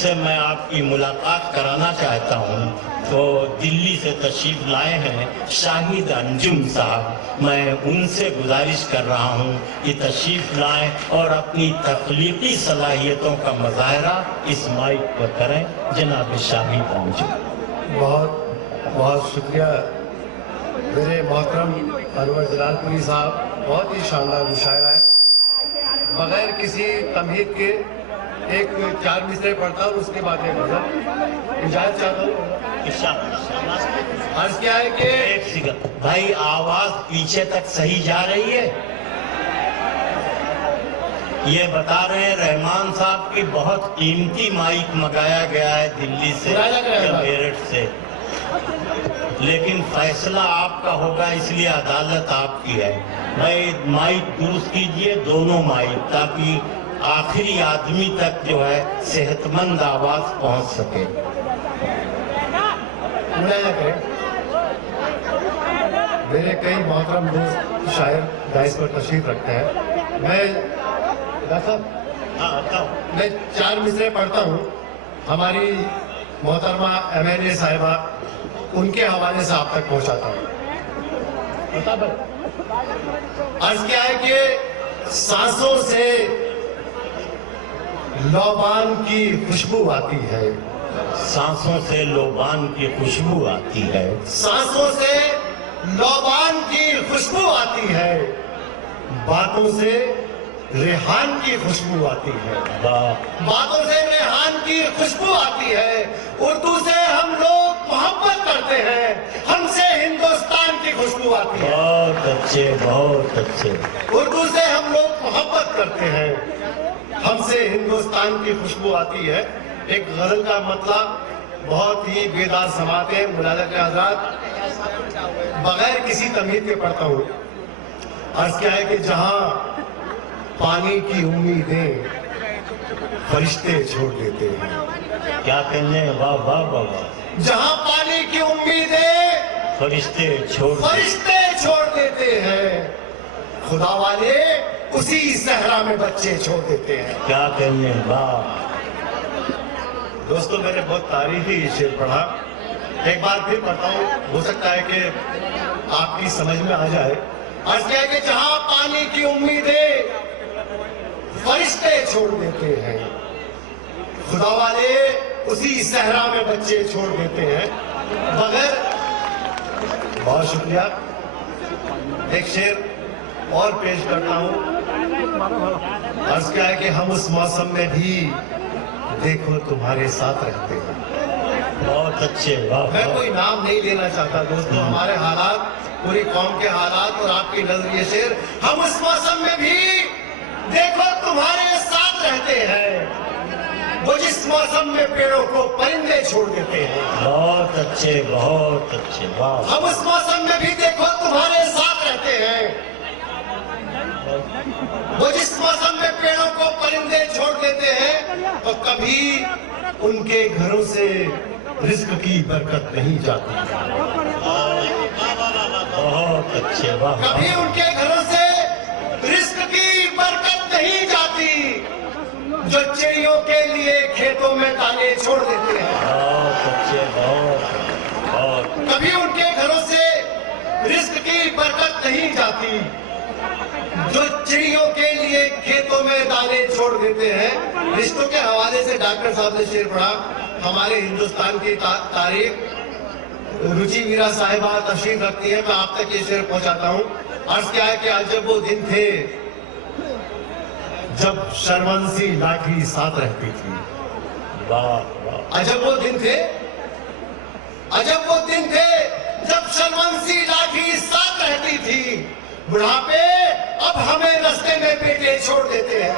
سے میں آپ کی ملاقات کرانا چاہتا ہوں، تو دلی سے تشریف لائے ہیں شاہد انجم صاحب، میں ان سے گزارش کر رہا ہوں کہ تشریف لائیں اور اپنی تخلیقی صلاحیتوں کا مظاہرہ اس مائک پر کریں۔ جناب شاہد انجم۔ بہت بہت شکریہ میرے محترم انور جلال پوری صاحب، بہت ہی شاندار مشاعرہ ہے۔ بغیر کسی تمہید کے ایک 4 مصرعے پڑھتا ہوں، اس کے بعد ایک غزل اجازت چاہتا ہوں۔ عرض کیا ہے کہ ایک سیکنڈ بھائی، آواز پیچھے تک صحیح جا رہی ہے؟ یہ بتا رہے ہیں رحمان صاحب کی بہت قیمتی مائک منگایا گیا ہے دلی سے یا میرٹھ سے، لیکن فیصلہ آپ کا ہوگا، اس لیے عدالت آپ کی ہے۔ میں مائک درست کیجئے، دونوں مائک، تاکہ آخری آدمی تک جو ہے صحت مند آواز پہنچ سکے۔ میرے کئی محترم دوست شاعر دائز پر تشریف رکھتے ہیں، میں 4 مصرعے پڑھتا ہوں، ہماری محترمہ MLA صاحبہ ان کے حوالے سے آپ تک پہنچاتا ہوں۔ عرض کیا ہے کہ سانسوں سے لوبان کی خوشبو آتی ہے، سانسوں سے لوبان کی خوشبو آتی ہے، سانسوں سے لوبان کی خوشبو آتی ہے، باتوں سے ریحان کی خوشبو آتی ہے، باتوں سے ریحان کی خوشبو آتی ہے۔ اردو سے ہم لوگ محبت کرتے ہیں، ہم سے ہندوستان کی خوشبو آتی ہے۔ بہت اچھے، بہت اچھے۔ اردو سے ہم لوگ محبت کرتے ہیں، ہم سے ہندوستان کی خوشبو آتی ہے۔ ایک غزل کا مطلب بہت ہی بیدار سماعت ہے، ملازم کے حضرات، بغیر کسی تمہید کے پڑھتا ہوں۔ عرض کیا ہے کہ جہاں پانی کی امیدیں فرشتے چھوڑ دیتے ہیں، کیا کہنے ہیں؟ واہ واہ واہ واہ۔ جہاں پانی کی امیدیں فرشتے چھوڑ دیتے ہیں، خدا والے اسی صحرا میں بچے چھوڑ دیتے ہیں۔ کیا کہنے ہیں؟ واہ۔ دوستو، میں نے بہت تاریخی شعر پڑھا، ایک بار پھر پڑھتا ہوں، ہو سکتا ہے کہ آپ کی سمجھ میں آ جائے۔ عرض کیا ہے کہ جہاں پانی کی امیدیں فرشتے چھوڑ دیتے ہیں، خدا والے اسی صحرا میں بچے چھوڑ دیتے ہیں۔ بغیر بہت شکریہ، ایک شعر اور پیش کرتا ہوں۔ عرض کیا ہے کہ ہم اس موسم میں بھی دیکھو تمہارے ساتھ رہتے ہیں۔ بہت اچھے، واہ۔ میں کوئی نام نہیں لینا چاہتا دوستو، ہمارے حالات، پوری قوم کے حالات اور آپ کی نظر یہ شعر، ہم اس موسم میں بھی دیکھو تمہارے ساتھ رہتے ہیں، وہ جس موسم میں پیڑوں کو پرندے چھوڑ دیتے ہیں۔ بہت اچھے، بہت اچھے، واہ۔ ہم اس موسم میں بھی دیکھو تمہارے ساتھ رہتے ہیں، وہ جس موسم میں پیڑوں کو پرندے چھوڑ دیتے ہیں، تو کبھی ان کے گھروں سے رزق کی برکت نہیں جاتی، بہت اچھے، واہ۔ کبھی ان کے گھروں سے رزق کی برکت نہیں جاتی، جو چڑیوں کے لیے کھیتوں میں دانے چھوڑ دیتے ہیں۔ بہت اچھے، بہت۔ کبھی ان کے گھروں سے رزق کی برکت نہیں جاتی، جو چڑیوں کے لیے کھیتوں میں دانے چھوڑ دیتے ہیں۔ رشتوں کے حوالے سے ڈاکٹر صاحب نے شعر پڑھا، ہمارے ہندوستان کی تاریخ رچی میرا صاحبہ تشریف رکھتی ہے، میں آپ تک یہ شعر پہنچاتا ہوں۔ عرض کیا ہے کہ عجب وہ دن تھے جب شرمنسی لاٹھی ساتھ رہتی تھی، واہ۔ عجب وہ دن تھے، عجب وہ دن تھے جب شرمنسی لاٹھی ساتھ رہتی تھی، بڑھاپے اب ہمیں رستے میں بیٹے چھوڑ دیتے ہیں،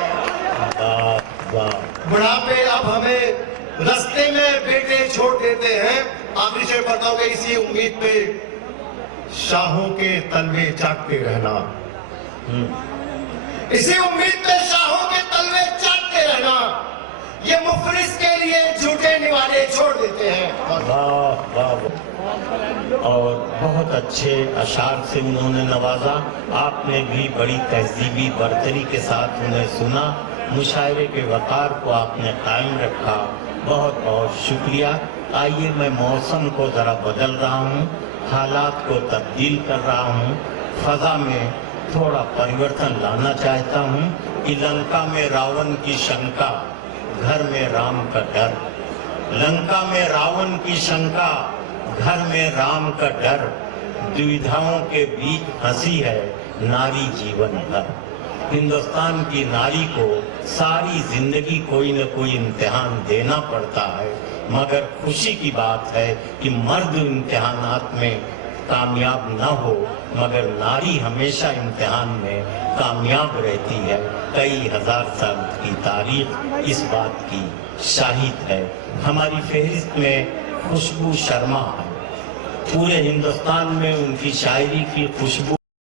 بڑھاپے اب ہمیں رستے میں بیٹے چھوڑ دیتے ہیں۔ آخری شعر پڑھتا ہوں کہ اسی امید پہ شاہوں کے تلوے چاٹتے رہنا، اسی امید پہ شاہوں کے تلوے چاٹتے رہنا، یہ مفلس کے لیے جھوٹے نوالے چھوڑ دیتے ہیں۔ واہ واہ۔ اور بہت اچھے اشعار سے انہوں نے نوازا، آپ نے بھی بڑی تہذیبی برتری کے ساتھ انہیں سنا۔ مشاعرے کے وقار کو آپ نے قائم رکھا، بہت بہت شکریہ۔ آئیے میں موسم کو ذرا بدل رہا ہوں، حالات کو تبدیل کر رہا ہوں، فضا میں تھوڑا پریورتن لانا چاہتا ہوں کہ لنکا میں راون کی شنکا، گھر میں رام کا ڈر، لنکا میں راون کی شنکا، گھر میں رام کا ڈر، دویدھاؤں کے بیچ ہنسی ہے ناری جیون بھر۔ ہندوستان کی ناری کو ساری زندگی کوئی نہ کوئی امتحان دینا پڑتا ہے، مگر خوشی کی بات ہے کہ مرد امتحانات میں کامیاب نہ ہو، مگر ناری ہمیشہ امتحان میں کامیاب رہتی ہے۔ کئی ہزار سال کی تاریخ اس بات کی شاہد ہے۔ ہماری فہرست میں خوشبو شرما ہے، پورے ہندوستان میں ان کی شاعری کی خوشبو